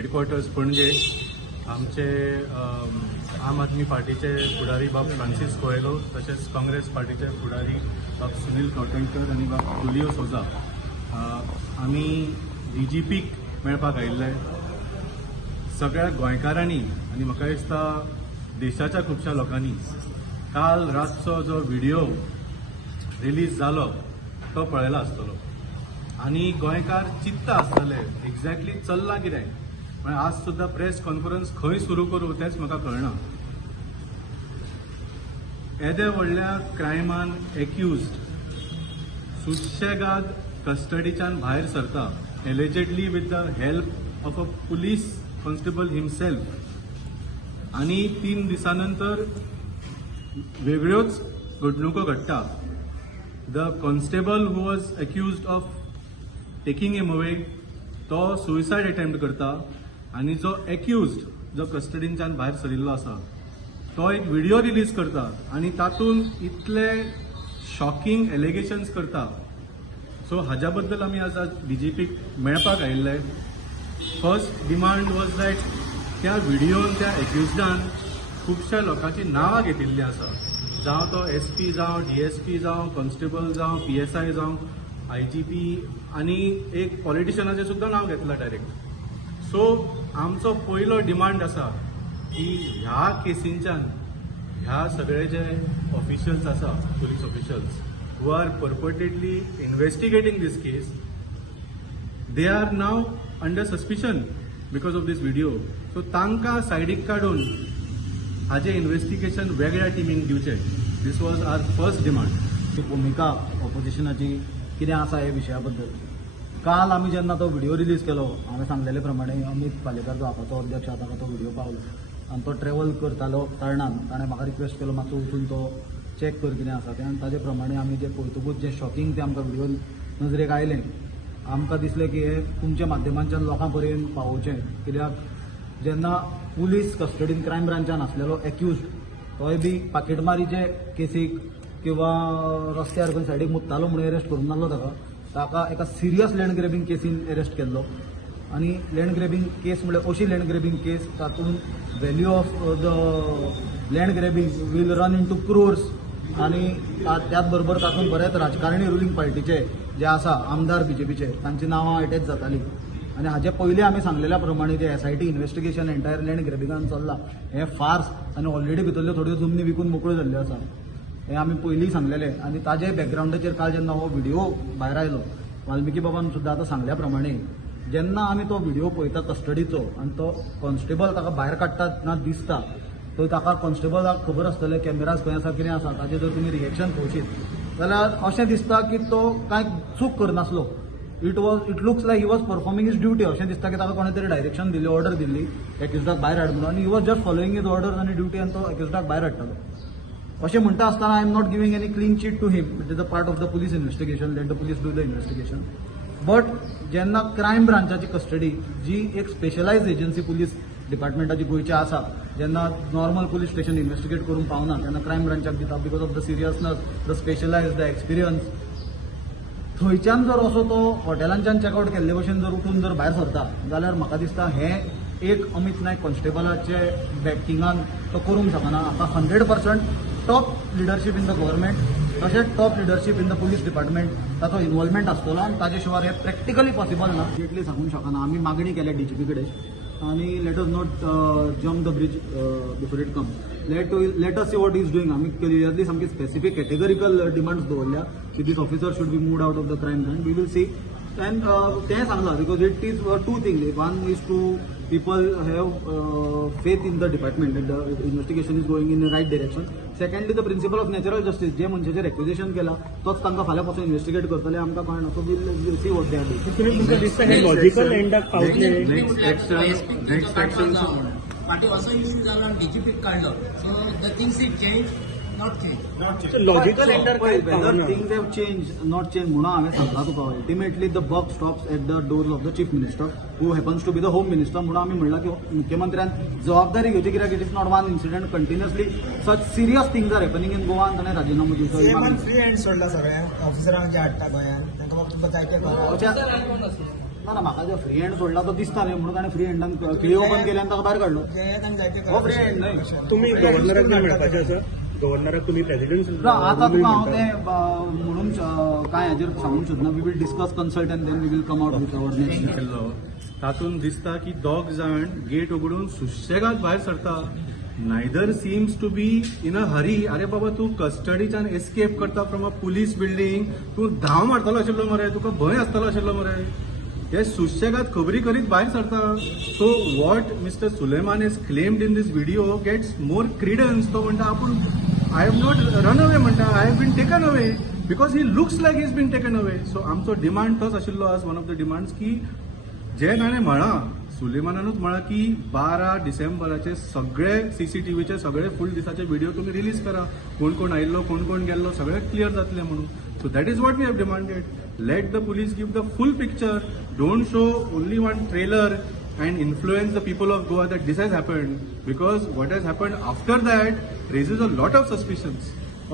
Headquarters पणजे आमचे आम आदमी पार्टीचे फुडारी बाब फ्रांसीस कोएलो तसेच काँग्रेस पार्टीचे फुडारी बाब सुनील कवटणकर आणि बाब जुलियो सोजा आमी DGPक मेळपाक आयिल्ले सगळ्या गोंयकारांनी आनी म्हाका दिसता देशाच्या खुबशा लोकांनी काल रातचो जो व्हिडिओ रिलीज जालो तो पळयला आसतलो आनी गोंयकार चित्ता आसतले एक्झॅक्टली चल्लां कितें पण आज सुद्धा प्रेस कॉन्फरन्स खंय सुरू करूं तेच म्हाका कळना. येदे व्हडल्या क्रायमान एक्युज्ड सुशेगाद कस्टडीच्यान भायर सरता allegedly with the help of a police constable himself आनी 3 दिसांनंतर वेगळ्योच घडणुको घडटा. The constable who was accused of taking him away तो सुसायड अटेम्प्ट करता आनी जो एक्युज्ड जो कस्टडींच्यान भायर सरिल्लो आसा तो एक व्हिडिओ रिलीज करता आनी तातूंत इतले शॉकिंग एलिगेशन्स करता. सो हाज्या बद्दल आमी आज DGPक मेळपाक आयिल्ले. फर्स्ट डिमांड वॉज दॅट त्या व्हिडिओन त्या एक्युज्डान खुबश्या लोकांची नांवां घेतिल्लीं आसा, जावं तो SP जावं DSP जावं कॉन्स्टेबल जावं PSI जावं IGP आनी एक पॉलिटिशनाचें सुद्दां नांव घेतलां डायरेक्ट. सो आमचो पयलो डिमांड आसा की ह्या केसींच्यान ह्या सगळे जे ऑफिशियल्स आसा police officials who are purportedly investigating this case they are now under suspicion because of this video. So तांकां सायडीक काडून हाजें इन्व्हेस्टिगेशन वेगळ्या टिमीक दिवचें. This was our first demand. ती भुमिका ऑपोजिशनाची कितें आसा हे विशया बद्दल काल आमी जेन्ना तो व्हिडिओ रिलीज केलो हांवें सांगलेले प्रमाणे अमित पालेकर जो आपाचो अध्यक्ष आसा ताका तो व्हिडिओ पावलो आनी तो ट्रॅव्हल करतालो कारणान ताणें म्हाका रिक्वेस्ट केलो मातसो वचून तो चॅक कर कितें आसा तें आनी ताजे प्रमाणे आमी जे पळयतकूच जे शॉकिंग ते आमकां व्हिडिओ नजरेक आयलें आमकां दिसलें की हे तुमच्या माध्यमांच्यान लोकां पर्यंत पावोवचें. कित्याक जेन्ना पुलीस कस्टडीन क्रायम ब्रांचान आसलेलो एक्युज्ड तोय बी पाकिटमारीचे केसीक किंवा रस्त्यार खंय सायडीक मुत्तालो म्हणून अरेस्ट करून नासलो ताका एका serious land grabbing casein arrest केल्लो आनी लँड ग्रॅबिंग केस म्हळ्यार अशी लँड ग्रॅबिंग केस तातूंत value of the land grabbing will run into crores आनी त्याच बरोबर तातूंत बरेच राजकारणी रुलींग पार्टीचे जे आसा आमदार BJPचे तांची नांवां अटॅच जातालीं आनी हाजे पयलीं आमी सांगलेल्या प्रमाणे जे SIT इन्व्हेस्टिगेशन एंटायर लँड ग्रॅबिंगान चल्लां हें फार्स आनी ऑलरेडी भितरल्यो थोड्यो जमनी विकून मोकळ्यो जाल्ल्यो आसा हे आमी पयलीं सांगलेले. आनी ताजे बॅकग्रावंडाचेर काल जेन्ना हो व्हिडिओ भायर आयलो वाल्मिकी बाबान सुद्दां आतां सांगल्या प्रमाणे जेन्ना आमी तो व्हिडिओ पळयता कस्टडीचो आनी तो कॉन्स्टेबल ताका भायर काडटाना दिसता तो ताका कॉन्स्टेबलाक खबर आसतलें कॅमेराज खंय आसा कितें आसा ताजें जर तुमी रिएक्शन पळोवशीत जाल्यार अशें दिसता की तो कांय चूक करनासलो. It looks like he was performing his duty. अशें दिसता की ताका कोणें तरी डायरेक्शन दिल्ली ऑर्डर दिल्ली एक्युज्डाक भायर हाड म्हणून आनी he was just following his orders आनी ड्युटी आनी तो एक्युज्डाक भायर हाडटालो. अशें म्हणटा आसतना I am not giving any clean chit to him. It is a part of the police investigation. Let the police do the investigation. But जेन्ना क्रायम ब्रांचाची कस्टडी जी एक स्पेशलायज्ड एजन्सी पुलीस डिपार्टमेंटाची गोंयची आसा जेन्ना नॉर्मल पुलीस स्टेशन इन्व्हेस्टिगेट करून पावना तेन्ना crime ब्रांचाक दिता because of the seriousness the specialised the experience. थंयच्यान जर असो तो हॉटेलांच्यान चेकआउट केल्ले भशेन जर उठून जर भायर सरता जाल्यार म्हाका दिसता हें एक अमित नायक कॉन्स्टेबलाचे बॅकिंगान तो करूंक शकना. आतां 100% top leadership in the government तशेंच top leadership in the police department ताचो इन्वॉल्वमेंट आसतलो आनी ताजे शिवाय हे प्रॅक्टिकली पॉसिबल ना. इतली सांगूंक शकना. आमी मागणी केल्या DGP कडेन आनी let us not jump the bridge before it comes. Let us see what is doing. आमी क्लियरली सामकी स्पेसिफीक कॅटेगरिकल डिमांड्स दवरल्या की this officer should be moved out of the crime branch. We will see. And तें सांगलां because it is two things. One is to people have faith in the department that the investigation is going in the right direction. Secondly, the principle of natural justice. जे मनशाचेर acquisition केला तोच तांकां फाल्यां पासून investigate करतले आमकां कळना. So will see what they are doing. तुम्ही तुमकां दिसता हे लॉजिकल एंडाक पावतले. नेक्स्ट एक्शन पार्टी असो इश्यू जालो आनी DGP काडलो. So the things is change not change. Logical एंडार things have change not change म्हणून हांवें सांगलां तुका. Ultimately the buck stops at the doors of the chief minister who happens to be the home minister. म्हणून आमी म्हणलां की मुख्यमंत्र्यान जबाबदारी घेवची कित्याक it is not one incident. Continuously such serious things are happening in Goa आनी ताणें राजिनामो दिवचो. फ्री हँड सोडला सगळ्या ऑफिसरांक जे हाडटा गोंयांत तांकां फक्त जायते ना म्हाका जो फ्री हँड सोडला तो दिसता न्ही म्हणून ताणें फ्री हँडान खिळी ओपन केली आनी ताका भायर काडलो हो फ्री हँड न्हय तुम्ही गव्हर्नराक नाही मेळपाचे आसा गव्हर्नराक तुम्ही प्रेसिडेंट ना आतां तुका हांव तें म्हणून कांय हाजेर सांगूंक सोदना we will discuss consult and then we will come out with our next केल्लो तातूंत दिसता की दोग जाण गेट उगडून सुशेगाद भायर सरता neither seems to be in a hurry अरे बाबा तूं कस्टडीच्यान एस्केप करता फ्रॉम अ पुलीस बिल्डींग तूं धांव मारतलो आशिल्लो मरे तुका भंय आसतलो आशिल्लो मरे हे सुशेगाद खबरी करीत भायर सरता so what mister Suleman is claimed in this video gets more credence तो म्हणटा आपूण I have not run away म्हणटा I have been taken away because he looks like is been taken away so आमचो डिमांड तोच आशिल्लो आज one of the demands की जे ताणें म्हळां सुलेमानानूच म्हळां की 12 डिसेंबराचे सगळे सीसीटीव्हीचे सगळे फूल दिसाचे व्हिडिओ तुम्ही रिलीज करा कोण कोण आयिल्लो कोण कोण गेल्लो सगळें क्लियर जातलें म्हणून so that is what we have demanded let the police give the full picture don't show only one trailer and influence the people of Goa that this has happened because what has happened after that raises a lot of suspicions.